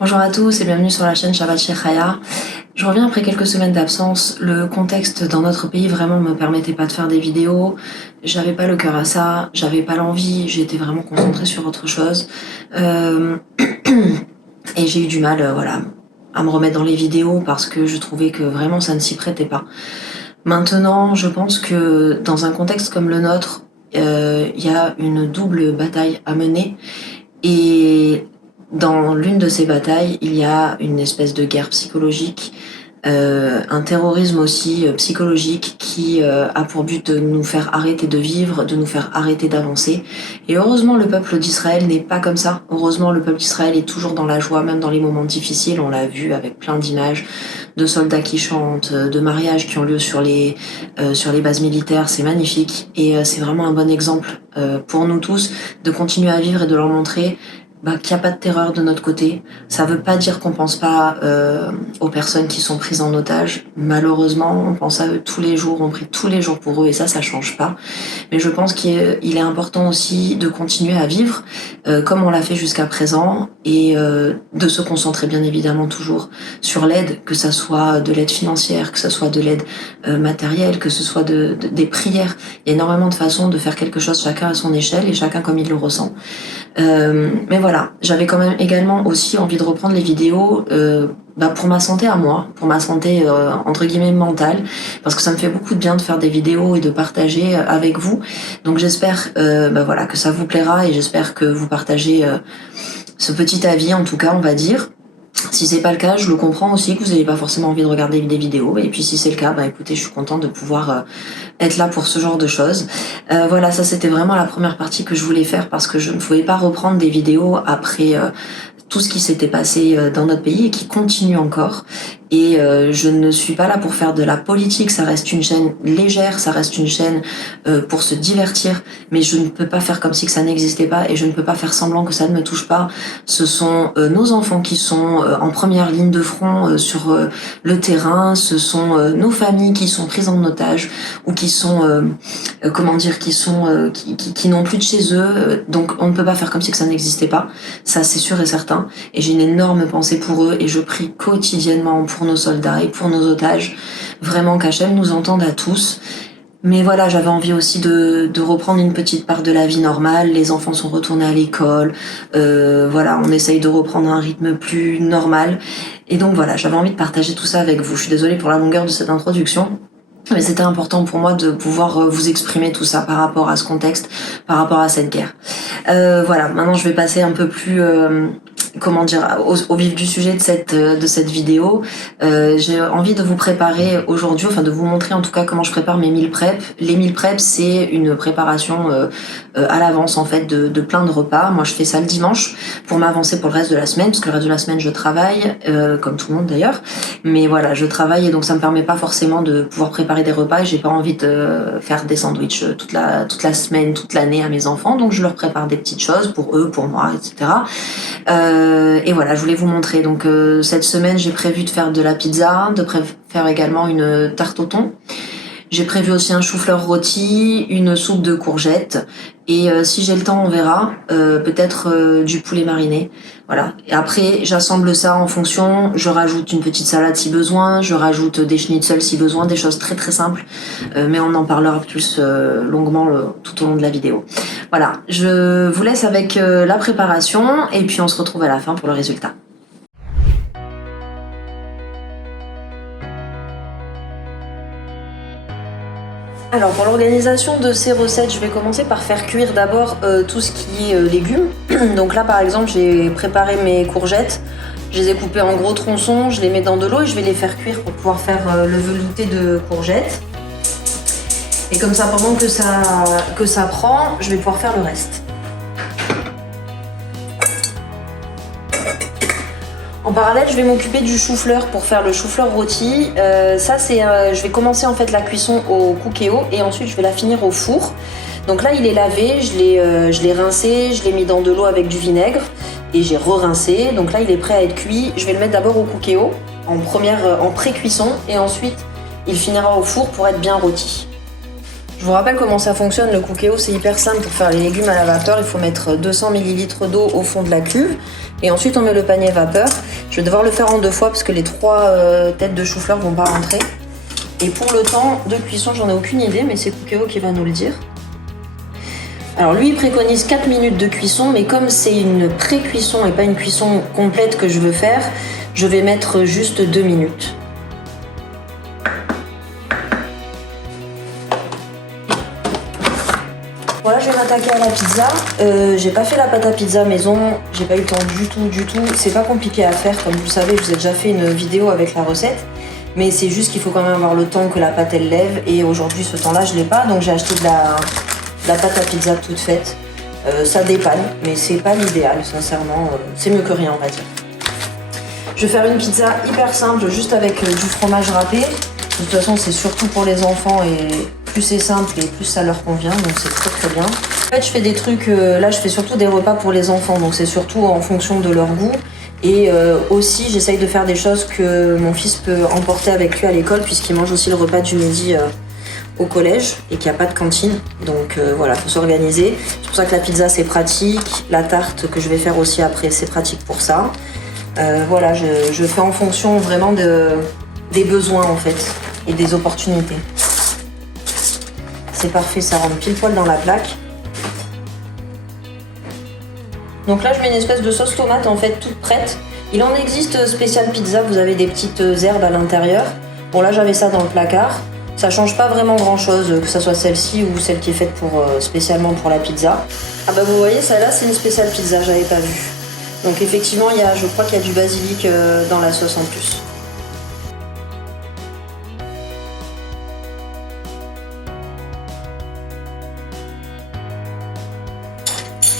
Bonjour à tous et bienvenue sur la chaîne Shabbat Shechaya. Je reviens après quelques semaines d'absence. Le contexte dans notre pays vraiment me permettait pas de faire des vidéos. J'avais pas le cœur à ça, j'avais pas l'envie, j'étais vraiment concentrée sur autre chose. Et j'ai eu du mal, à me remettre dans les vidéos parce que je trouvais que vraiment ça ne s'y prêtait pas. Maintenant, je pense que dans un contexte comme le nôtre, il y a une double bataille à mener et dans l'une de ces batailles, il y a une espèce de guerre psychologique, un terrorisme aussi psychologique qui a pour but de nous faire arrêter de vivre, de nous faire arrêter d'avancer. Et heureusement, le peuple d'Israël n'est pas comme ça. Heureusement, le peuple d'Israël est toujours dans la joie, même dans les moments difficiles. On l'a vu avec plein d'images de soldats qui chantent, de mariages qui ont lieu sur les bases militaires. C'est magnifique et c'est vraiment un bon exemple pour nous tous de continuer à vivre et de leur montrer qu'il n'y a pas de terreur de notre côté. Ça veut pas dire qu'on pense pas aux personnes qui sont prises en otage. Malheureusement, on pense à eux tous les jours, on prie tous les jours pour eux et ça change pas. Mais je pense qu'il est important aussi de continuer à vivre comme on l'a fait jusqu'à présent et de se concentrer bien évidemment toujours sur l'aide, que ça soit de l'aide financière, que ça soit de l'aide matérielle, que ce soit des prières. Il y a énormément de façons de faire quelque chose, chacun à son échelle et chacun comme il le ressent. Mais voilà, j'avais quand même également aussi envie de reprendre les vidéos pour ma santé à moi, pour ma santé entre guillemets mentale, parce que ça me fait beaucoup de bien de faire des vidéos et de partager avec vous. Donc j'espère que ça vous plaira et j'espère que vous partagez ce petit avis, en tout cas on va dire. Si c'est pas le cas, je le comprends aussi que vous n'avez pas forcément envie de regarder des vidéos. Et puis si c'est le cas, écoutez, je suis contente de pouvoir être là pour ce genre de choses. Voilà, ça c'était vraiment la première partie que je voulais faire parce que je ne pouvais pas reprendre des vidéos après tout ce qui s'était passé dans notre pays et qui continue encore. Et je ne suis pas là pour faire de la politique, ça reste une chaîne légère, ça reste une chaîne pour se divertir, mais je ne peux pas faire comme si que ça n'existait pas et je ne peux pas faire semblant que ça ne me touche pas. Ce sont nos enfants qui sont en première ligne de front sur le terrain, ce sont nos familles qui sont prises en otage ou qui sont, qui n'ont plus de chez eux, donc on ne peut pas faire comme si que ça n'existait pas, ça c'est sûr et certain. Et j'ai une énorme pensée pour eux et je prie quotidiennement pour nos soldats et pour nos otages, vraiment qu'Hachem nous entende à tous. Mais voilà, j'avais envie aussi de reprendre une petite part de la vie normale. Les enfants sont retournés à l'école, on essaye de reprendre un rythme plus normal. Et donc voilà, j'avais envie de partager tout ça avec vous. Je suis désolée pour la longueur de cette introduction, mais c'était important pour moi de pouvoir vous exprimer tout ça par rapport à ce contexte, par rapport à cette guerre. Maintenant je vais passer un peu plus au vif du sujet de cette vidéo. J'ai envie de vous préparer aujourd'hui, de vous montrer en tout cas comment je prépare mes meal prep. Les meal prep, c'est une préparation à l'avance en fait de plein de repas. Moi je fais ça le dimanche pour m'avancer pour le reste de la semaine, parce que le reste de la semaine je travaille, comme tout le monde d'ailleurs. Mais voilà, je travaille et donc ça me permet pas forcément de pouvoir préparer des repas et j'ai pas envie de faire des sandwichs toute la semaine, toute l'année à mes enfants. Donc je leur prépare des petites choses pour eux, pour moi, etc. Et voilà, je voulais vous montrer. Donc cette semaine, j'ai prévu de faire de la pizza, faire également une tarte au thon. J'ai prévu aussi un chou-fleur rôti, une soupe de courgettes et si j'ai le temps, on verra, peut-être du poulet mariné. Voilà. Et après, j'assemble ça en fonction. Je rajoute une petite salade si besoin, je rajoute des schnitzels si besoin, des choses très très simples. Mais on en parlera plus longuement tout au long de la vidéo. Voilà, je vous laisse avec la préparation et puis on se retrouve à la fin pour le résultat. Alors pour l'organisation de ces recettes, je vais commencer par faire cuire d'abord tout ce qui est légumes. Donc là par exemple, j'ai préparé mes courgettes, je les ai coupées en gros tronçons, je les mets dans de l'eau et je vais les faire cuire pour pouvoir faire le velouté de courgettes. Et comme ça, pendant que ça prend, je vais pouvoir faire le reste. En parallèle, je vais m'occuper du chou-fleur pour faire le chou-fleur rôti. Je vais commencer en fait la cuisson au cookéo et ensuite je vais la finir au four. Donc là, il est lavé, je l'ai rincé, je l'ai mis dans de l'eau avec du vinaigre et j'ai re-rincé. Donc là, il est prêt à être cuit. Je vais le mettre d'abord au cookéo en pré-cuisson et ensuite il finira au four pour être bien rôti. Je vous rappelle comment ça fonctionne, le Cookéo, c'est hyper simple. Pour faire les légumes à la vapeur, il faut mettre 200 ml d'eau au fond de la cuve et ensuite on met le panier vapeur. Je vais devoir le faire en 2 fois parce que les 3 têtes de chou-fleur vont pas rentrer. Et pour le temps de cuisson, j'en ai aucune idée, mais c'est Cookéo qui va nous le dire. Alors lui, il préconise 4 minutes de cuisson, mais comme c'est une pré-cuisson et pas une cuisson complète que je veux faire, je vais mettre juste 2 minutes. Voilà, je vais m'attaquer à la pizza. J'ai pas fait la pâte à pizza maison, j'ai pas eu le temps du tout. C'est pas compliqué à faire, comme vous le savez, je vous ai déjà fait une vidéo avec la recette. Mais c'est juste qu'il faut quand même avoir le temps que la pâte elle lève. Et aujourd'hui, ce temps-là, je l'ai pas, donc j'ai acheté de la pâte à pizza toute faite. Ça dépanne, mais c'est pas l'idéal, sincèrement. C'est mieux que rien, on va dire. Je vais faire une pizza hyper simple, juste avec du fromage râpé. De toute façon, c'est surtout pour les enfants et plus c'est simple et plus ça leur convient, donc c'est très bien. En fait, je fais des trucs, là je fais surtout des repas pour les enfants, donc c'est surtout en fonction de leur goût. Et aussi, j'essaye de faire des choses que mon fils peut emporter avec lui à l'école, puisqu'il mange aussi le repas du midi au collège et qu'il n'y a pas de cantine. Donc voilà, il faut s'organiser. C'est pour ça que la pizza c'est pratique, la tarte que je vais faire aussi après c'est pratique pour ça. Voilà, je fais en fonction vraiment des besoins en fait et des opportunités. C'est parfait, ça rentre pile poil dans la plaque. Donc là je mets une espèce de sauce tomate en fait toute prête. Il en existe spécial pizza, vous avez des petites herbes à l'intérieur. Bon là j'avais ça dans le placard. Ça change pas vraiment grand chose, que ce soit celle-ci ou celle qui est faite spécialement pour la pizza. Ah bah vous voyez, celle-là c'est une spéciale pizza, j'avais pas vu. Donc effectivement, je crois qu'il y a du basilic dans la sauce en plus.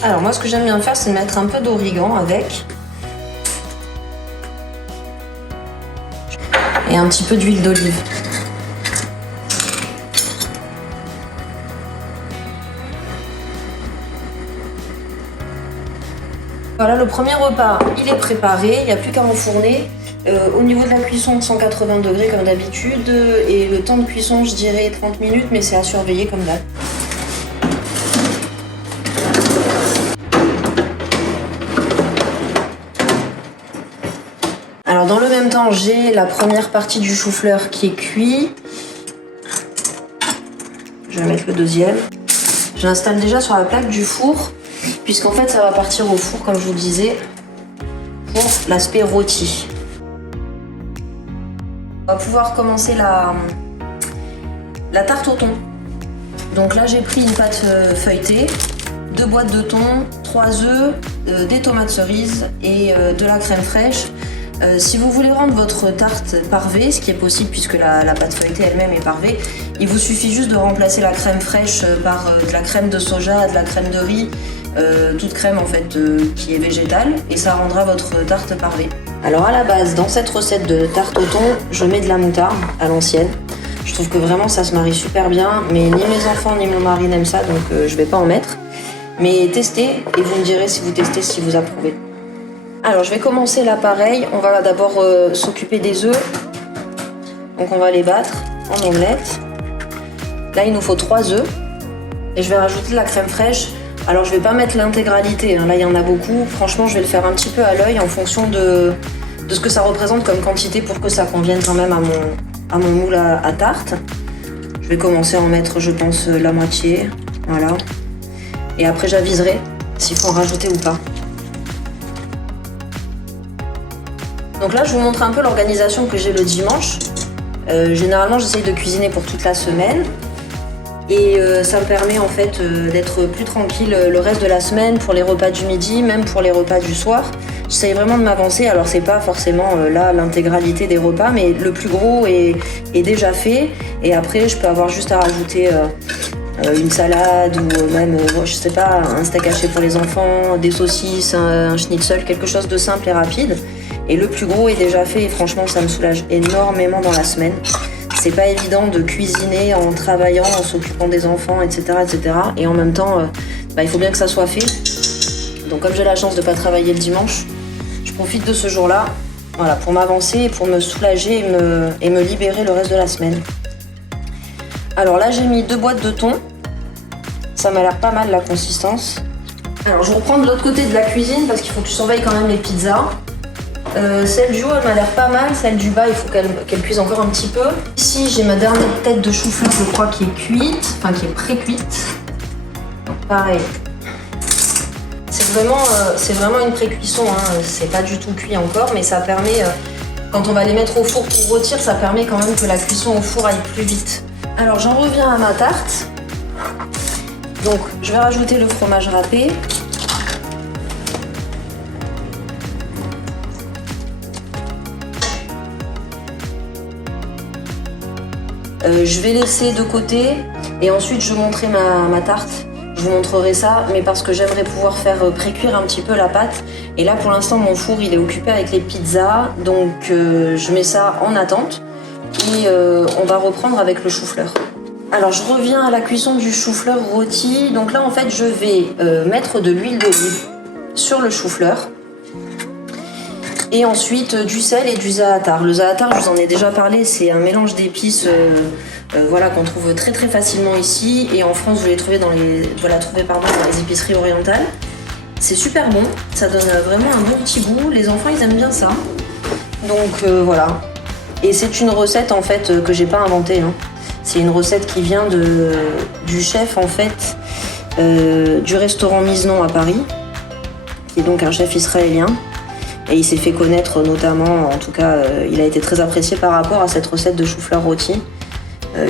Alors moi ce que j'aime bien faire, c'est mettre un peu d'origan avec. Et un petit peu d'huile d'olive. Voilà, le premier repas, il est préparé, il n'y a plus qu'à enfourner. Au niveau de la cuisson, 180 degrés comme d'habitude. Et le temps de cuisson, je dirais 30 minutes, mais c'est à surveiller comme d'hab. Alors dans le même temps, j'ai la première partie du chou-fleur qui est cuit. Je vais mettre le deuxième. Je l'installe déjà sur la plaque du four, puisqu'en fait ça va partir au four, comme je vous le disais, pour l'aspect rôti. On va pouvoir commencer la tarte au thon. Donc là j'ai pris une pâte feuilletée, 2 boîtes de thon, 3 œufs, des tomates cerises et de la crème fraîche. Si vous voulez rendre votre tarte parvée, ce qui est possible puisque la pâte feuilletée elle-même est parvée, il vous suffit juste de remplacer la crème fraîche par de la crème de soja, de la crème de riz, toute crème en fait qui est végétale, et ça rendra votre tarte parvée. Alors à la base, dans cette recette de tarte au thon, je mets de la moutarde à l'ancienne. Je trouve que vraiment ça se marie super bien, mais ni mes enfants ni mon mari n'aiment ça, donc je vais pas en mettre. Mais testez et vous me direz si vous testez, si vous approuvez. Alors je vais commencer là pareil, on va d'abord s'occuper des œufs. Donc on va les battre en omelette. Là il nous faut 3 œufs. Et je vais rajouter de la crème fraîche. Alors je vais pas mettre l'intégralité, hein. Là il y en a beaucoup. Franchement je vais le faire un petit peu à l'œil en fonction de ce que ça représente comme quantité pour que ça convienne quand même à mon moule à tarte. Je vais commencer à en mettre je pense la moitié. Voilà. Et après j'aviserai s'il faut en rajouter ou pas. Donc là, je vous montre un peu l'organisation que j'ai le dimanche. Généralement, j'essaye de cuisiner pour toute la semaine. Et ça me permet en fait d'être plus tranquille le reste de la semaine pour les repas du midi, même pour les repas du soir. J'essaye vraiment de m'avancer. Alors, c'est pas forcément là l'intégralité des repas, mais le plus gros est déjà fait. Et après, je peux avoir juste à rajouter une salade ou même, je sais pas, un steak haché pour les enfants, des saucisses, un schnitzel, quelque chose de simple et rapide. Et le plus gros est déjà fait et franchement ça me soulage énormément dans la semaine. C'est pas évident de cuisiner en travaillant, en s'occupant des enfants, etc. etc. Et en même temps, il faut bien que ça soit fait. Donc comme j'ai la chance de pas travailler le dimanche, je profite de ce jour-là, voilà, pour m'avancer et pour me soulager et me libérer le reste de la semaine. Alors là, j'ai mis 2 boîtes de thon. Ça m'a l'air pas mal la consistance. Alors je reprends de l'autre côté de la cuisine parce qu'il faut que je surveille quand même les pizzas. Celle du haut, elle m'a l'air pas mal. Celle du bas, il faut qu'elle cuise encore un petit peu. Ici, j'ai ma dernière tête de chou-fleur, je crois, qui est cuite, enfin qui est pré-cuite. Donc pareil. C'est vraiment une pré-cuisson, hein. C'est pas du tout cuit encore, mais ça permet, quand on va les mettre au four pour rôtir, ça permet quand même que la cuisson au four aille plus vite. Alors j'en reviens à ma tarte. Donc je vais rajouter le fromage râpé. Je vais laisser de côté et ensuite je montrerai ma tarte. Je vous montrerai ça, mais parce que j'aimerais pouvoir faire pré-cuire un petit peu la pâte. Et là pour l'instant mon four il est occupé avec les pizzas, donc je mets ça en attente. Et on va reprendre avec le chou-fleur. Alors je reviens à la cuisson du chou-fleur rôti. Donc là en fait je vais mettre de l'huile d'olive sur le chou-fleur. Et ensuite du sel et du za'atar. Le za'atar, je vous en ai déjà parlé, c'est un mélange d'épices voilà, qu'on trouve très très facilement ici. Et en France, vous la trouvez dans les épiceries orientales. C'est super bon, ça donne vraiment un bon petit goût. Les enfants, ils aiment bien ça. Donc voilà. Et c'est une recette en fait que j'ai pas inventée. Hein. C'est une recette qui vient du chef en fait du restaurant Miznon à Paris, qui est donc un chef israélien. Et il s'est fait connaître notamment, en tout cas, il a été très apprécié par rapport à cette recette de chou-fleur rôti,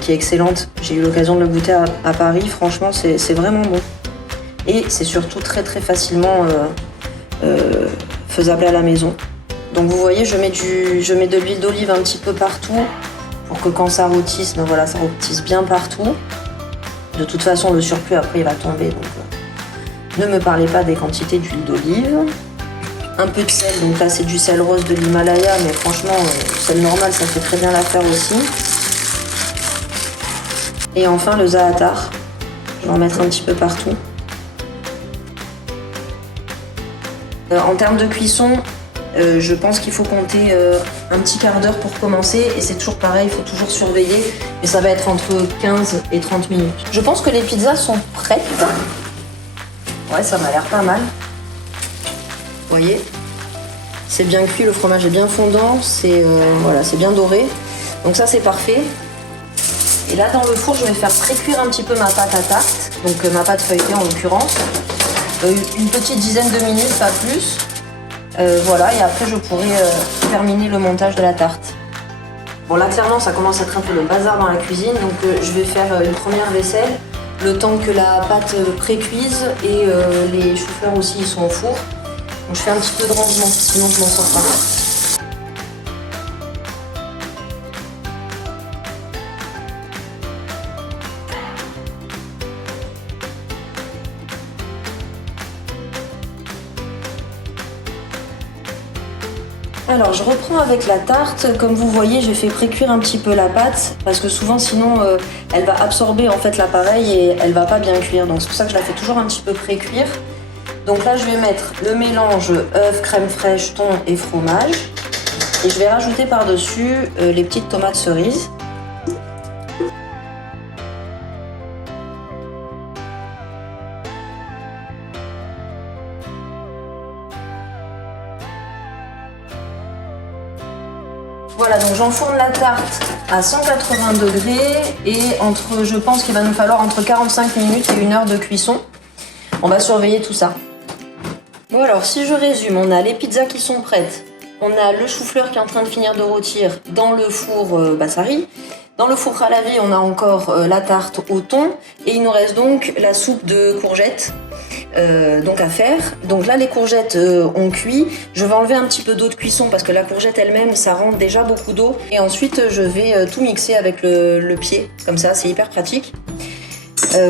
qui est excellente. J'ai eu l'occasion de le goûter à Paris, franchement c'est vraiment bon. Et c'est surtout très très facilement faisable à la maison. Donc vous voyez, je mets de l'huile d'olive un petit peu partout, pour que quand ça rôtisse, ben voilà, ça rôtisse bien partout. De toute façon, le surplus après il va tomber, donc ne me parlez pas des quantités d'huile d'olive. Un peu de sel, donc là c'est du sel rose de l'Himalaya, mais franchement, sel normal ça fait très bien l'affaire aussi. Et enfin le za'atar, je vais en mettre un petit peu partout. En termes de cuisson, je pense qu'il faut compter un petit quart d'heure pour commencer, et c'est toujours pareil, il faut toujours surveiller, et ça va être entre 15 et 30 minutes. Je pense que les pizzas sont prêtes. Ouais, ça m'a l'air pas mal. Vous voyez, c'est bien cuit, le fromage est bien fondant, voilà, c'est bien doré. Donc ça c'est parfait. Et là dans le four, je vais faire pré-cuire un petit peu ma pâte à tarte, donc ma pâte feuilletée en l'occurrence. Une petite dizaine de minutes, pas plus. Voilà, et après je pourrai terminer le montage de la tarte. Bon là clairement ça commence à être un peu le bazar dans la cuisine, donc je vais faire une première vaisselle, le temps que la pâte pré-cuise et les choux-fleurs aussi ils sont au four. Donc je fais un petit peu de rangement, sinon je m'en sors pas. Alors je reprends avec la tarte. Comme vous voyez, j'ai fait pré-cuire un petit peu la pâte parce que souvent sinon elle va absorber en fait l'appareil et elle va pas bien cuire. Donc c'est pour ça que je la fais toujours un petit peu pré-cuire. Donc là je vais mettre le mélange œuf, crème fraîche, thon et fromage. Et je vais rajouter par-dessus les petites tomates cerises. Voilà, donc j'enfourne la tarte à 180 degrés et je pense qu'il va nous falloir entre 45 minutes et 1 heure de cuisson. On va surveiller tout ça. Bon alors, si je résume, on a les pizzas qui sont prêtes. On a le chou-fleur qui est en train de finir de rôtir dans le four Bassari. Dans le four Ralavi, on a encore la tarte au thon. Et il nous reste donc la soupe de courgettes donc à faire. Donc là, les courgettes ont cuit. Je vais enlever un petit peu d'eau de cuisson parce que la courgette elle-même, ça rend déjà beaucoup d'eau. Et ensuite, je vais tout mixer avec le pied. Comme ça, c'est hyper pratique.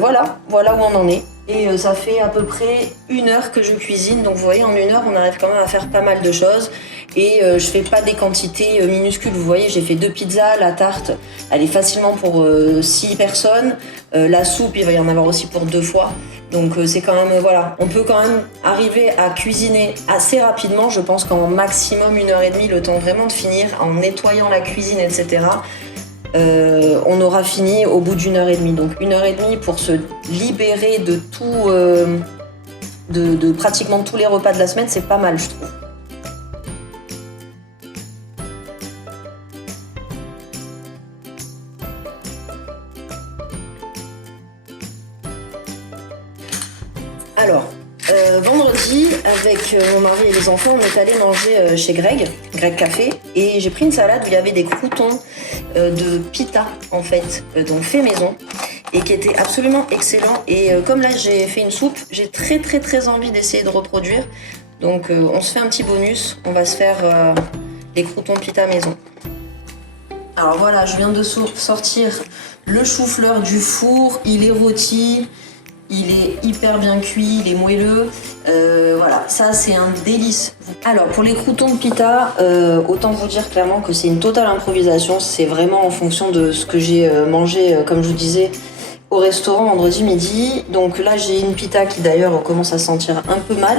Voilà où on en est. Et ça fait à peu près 1 heure que je cuisine. Donc vous voyez, en 1 heure, on arrive quand même à faire pas mal de choses. Et je fais pas des quantités minuscules. Vous voyez, j'ai fait 2 pizzas. La tarte, elle est facilement pour 6 personnes. La soupe, il va y en avoir aussi pour 2 fois. Donc c'est quand même, voilà. On peut quand même arriver à cuisiner assez rapidement. Je pense qu'en maximum 1 heure et demie, le temps vraiment de finir, en nettoyant la cuisine, etc. on aura fini au bout d'1h30. Donc 1h30 pour se libérer de tout, de pratiquement tous les repas de la semaine, c'est pas mal, je trouve. Alors, vendredi, avec mon mari et les enfants, on est allé manger chez Greg Café, et j'ai pris une salade où il y avait des croûtons de pita, en fait, donc fait maison, et qui était absolument excellent. Et comme là, j'ai fait une soupe, j'ai très envie d'essayer de reproduire. Donc, on se fait un petit bonus, on va se faire les croûtons pita maison. Alors voilà, je viens de sortir le chou-fleur du four, il est rôti. Il est hyper bien cuit, il est moelleux, voilà, ça c'est un délice. Alors pour les croûtons de pita, autant vous dire clairement que c'est une totale improvisation, c'est vraiment en fonction de ce que j'ai mangé, comme je vous disais, au restaurant vendredi midi. Donc là j'ai une pita qui d'ailleurs commence à se sentir un peu mal,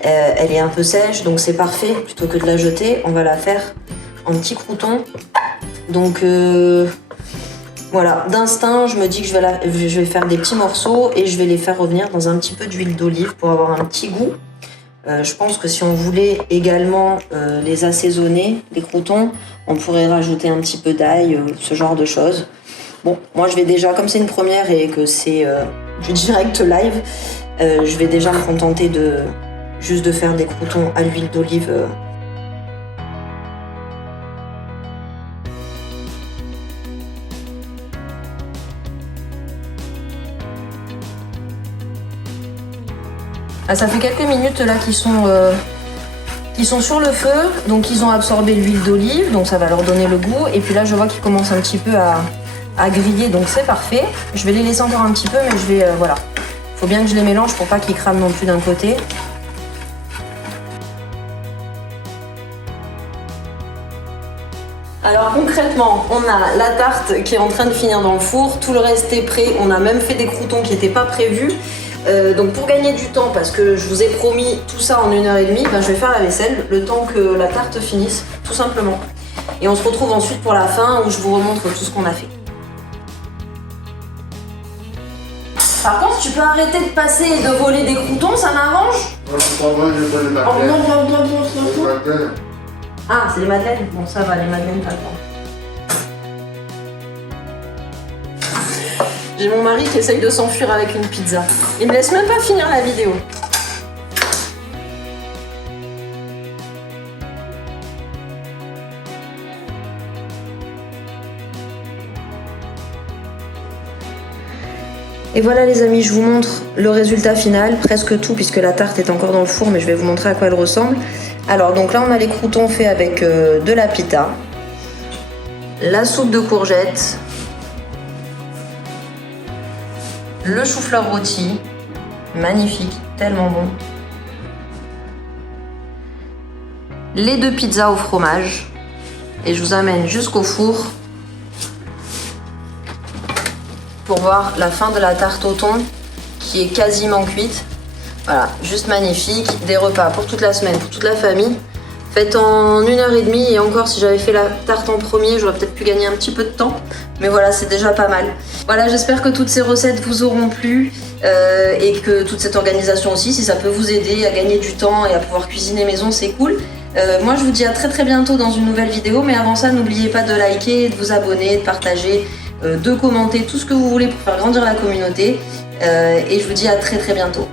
elle est un peu sèche, donc c'est parfait, plutôt que de la jeter, on va la faire en petits croûtons. Donc voilà, d'instinct, je me dis que je vais faire des petits morceaux et je vais les faire revenir dans un petit peu d'huile d'olive pour avoir un petit goût. Je pense que si on voulait également les assaisonner, les croûtons, on pourrait rajouter un petit peu d'ail, ce genre de choses. Bon, moi je vais déjà, comme c'est une première et que c'est du direct live, je vais déjà me contenter juste de faire des croûtons à l'huile d'olive. Ah, ça fait quelques minutes là qu'ils sont sur le feu, donc ils ont absorbé l'huile d'olive, donc ça va leur donner le goût. Et puis là je vois qu'ils commencent un petit peu à griller, donc c'est parfait. Je vais les laisser encore un petit peu, mais je vais, voilà. Faut bien que je les mélange pour pas qu'ils crament non plus d'un côté. Alors concrètement, on a la tarte qui est en train de finir dans le four, tout le reste est prêt, on a même fait des croûtons qui n'étaient pas prévus. Donc pour gagner du temps, parce que je vous ai promis tout ça en 1h30, ben je vais faire la vaisselle, le temps que la tarte finisse, tout simplement. Et on se retrouve ensuite pour la fin où je vous remontre tout ce qu'on a fait. Par contre, tu peux arrêter de passer et de voler des croûtons, ça m'arrange. Ah, c'est les madeleines? Bon, ça va, les madeleines, pas le temps. J'ai mon mari qui essaye de s'enfuir avec une pizza. Il me laisse même pas finir la vidéo. Et voilà les amis, je vous montre le résultat final, presque tout puisque la tarte est encore dans le four, mais je vais vous montrer à quoi elle ressemble. Alors donc là on a les croûtons faits avec de la pita, la soupe de courgettes, le chou-fleur rôti, magnifique, tellement bon. Les 2 pizzas au fromage. Et je vous amène jusqu'au four pour voir la fin de la tarte au thon qui est quasiment cuite. Voilà, juste magnifique. Des repas pour toute la semaine, pour toute la famille. Faites en 1h30 et encore si j'avais fait la tarte en premier, j'aurais peut-être pu gagner un petit peu de temps. Mais voilà, c'est déjà pas mal. Voilà, j'espère que toutes ces recettes vous auront plu et que toute cette organisation aussi, si ça peut vous aider à gagner du temps et à pouvoir cuisiner maison, c'est cool. Moi, je vous dis à très bientôt dans une nouvelle vidéo. Mais avant ça, n'oubliez pas de liker, de vous abonner, de partager, de commenter tout ce que vous voulez pour faire grandir la communauté. Et je vous dis à très bientôt.